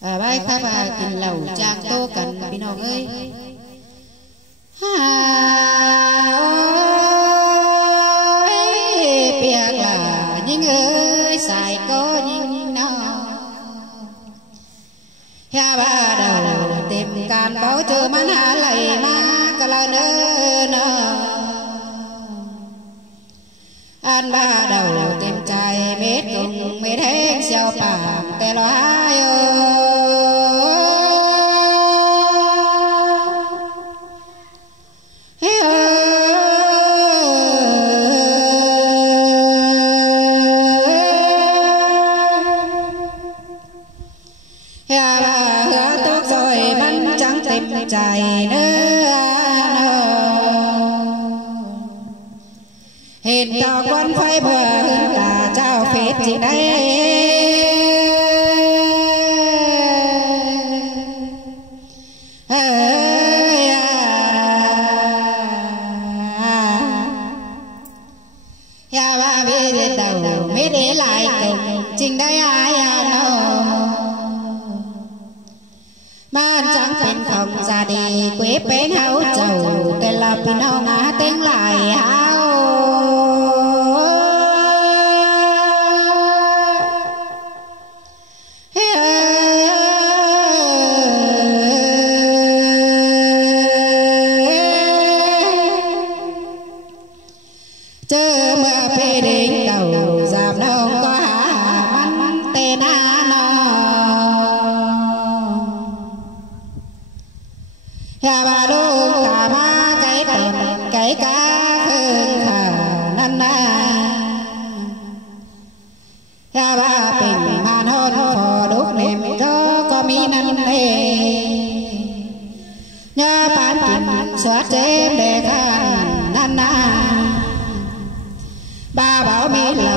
ใบข้าพากินเหล่าจางโตกันพี่น้องเอ้ยเปียกล่ะยิ่งเอ้ยสายก็ยิ่งน้อฮาบาดาวเต็มการเบาเจอมันหาไหลมากะละเนออันบาดาวเต็มใจเม็ดกงเม็ดแห้งเสียวปากแต่ลอยใจเนื้อเห็นดอกวันไฟเบื่อตาเจ้าเพชรที่ได้ยาว่าไม่ได้เต่าไม่ได้ลายเก่งจริงได้อายาโนบ้านจังเป็นของซาดีเกวเป็นเฮาเจ้าแต่ละพี่น้องอาเต็งหลายเฮาเจอเมื่อเพเด็กเต่าสามน้องก็หามันเตนาอย่ามาดูตามาไก่ตนไก่กาคืนขานั่นนะอย่าว่าเป็นมาโนนพอดุกเนมก็มีนั่นเองอย่าปานกินสวัสดิ์เด็กนั่นนะบ้าเบามีเหล่า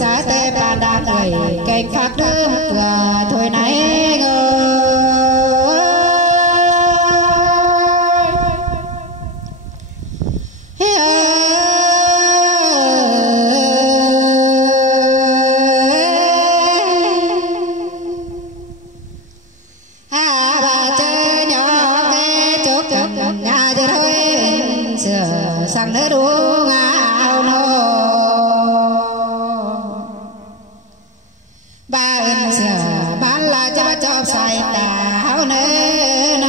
สาเตปาดาเอ่ยเก่งฝักเดิมเกลือถวยไหนเงสั่งเนื้อดูงาโนบ้าเอินเสือบ้านลาจะมาจอบใส่ตาเฮาเนื้อ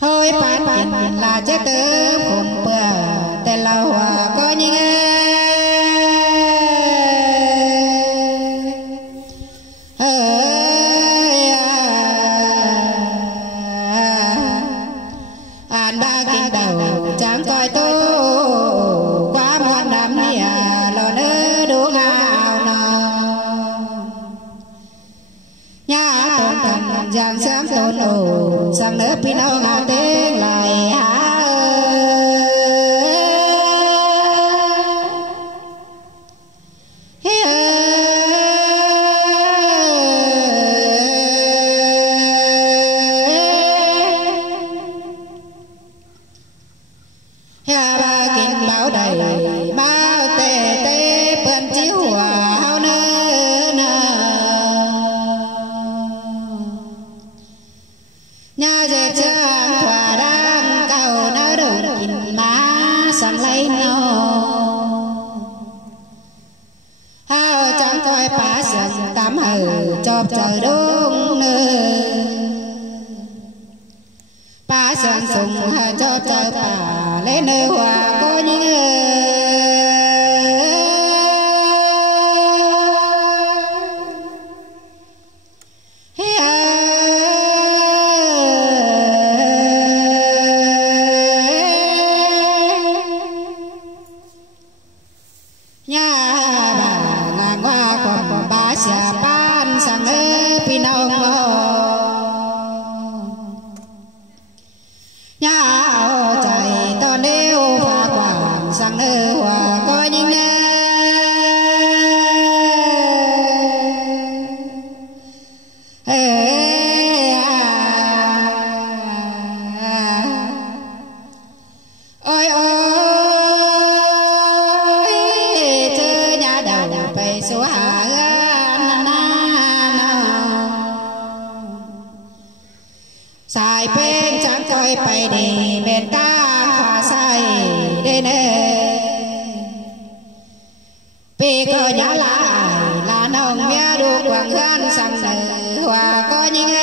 เฮ้ยปานกินลาจะเติมผมเปื่อแต่เราก็ยิ่งจังก้อยโตความหวานดำเนี่ยเราเนื้อดูงาวเนาะย่าตรงกันอย่างเสียงโตโนสั่งเนื้อพี่น้องเอาเต้งไหลหาอย่ามากินเบาใดมาเตะเปื่อนจิ้วเฮาเนอย่าเจ็บเชื่อขวาดังเก่าเนื้อดูกินมาสั่งไรเนาเฮาจังคอยป่าเสียงตามหือจอบจอยดงเนื้อป่าเสียงส่งหาจอบจอยป่าเล่นเนื้อหัวก็ยิ่งย่าบ้างางว่าความบ้าเสียบ้านสั่งเอ้พี่น้องย่า coi phải đi bên ca hòa say đến vì có nhã lại là nông mía đu quảng gan sang đời hòa có những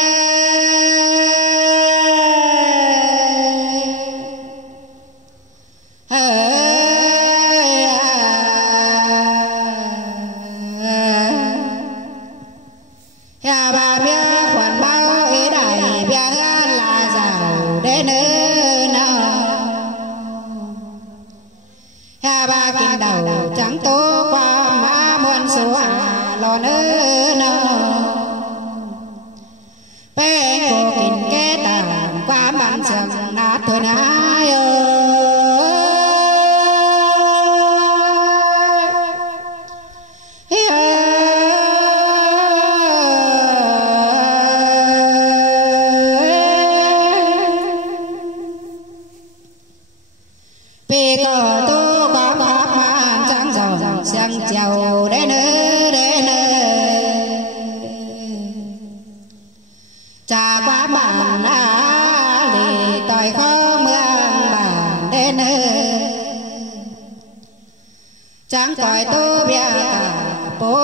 chẳng cõi tu bia cả bố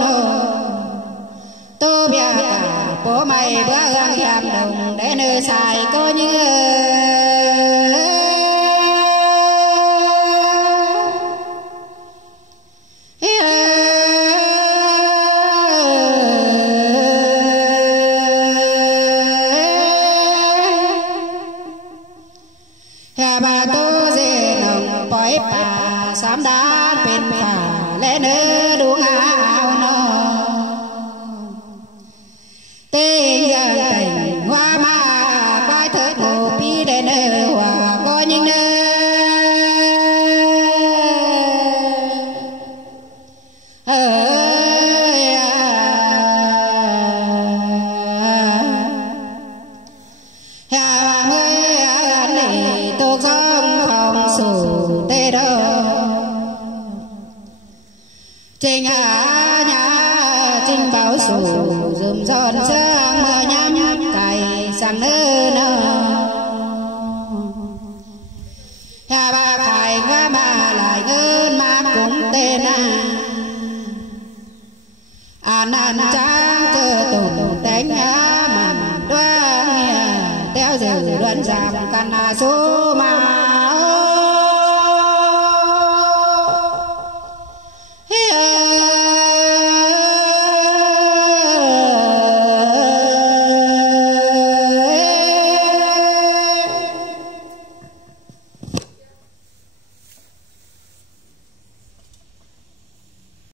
nô tu bia cả bố mày bữa gang hiệp đồng để nơi xài có như bà tu dê nồng bói bà sám đá bên phà lẽ nữ đúng áo nó tình dân tình hoa ma quái thớt ngủ pi để nữ hòa có những nơi trình hạ nhà trình báo sủ dùm giòn sang mưa nhắm cày sang nơi nơ nhà bà phải nga mà lại ngơn mà cũng tên an an cha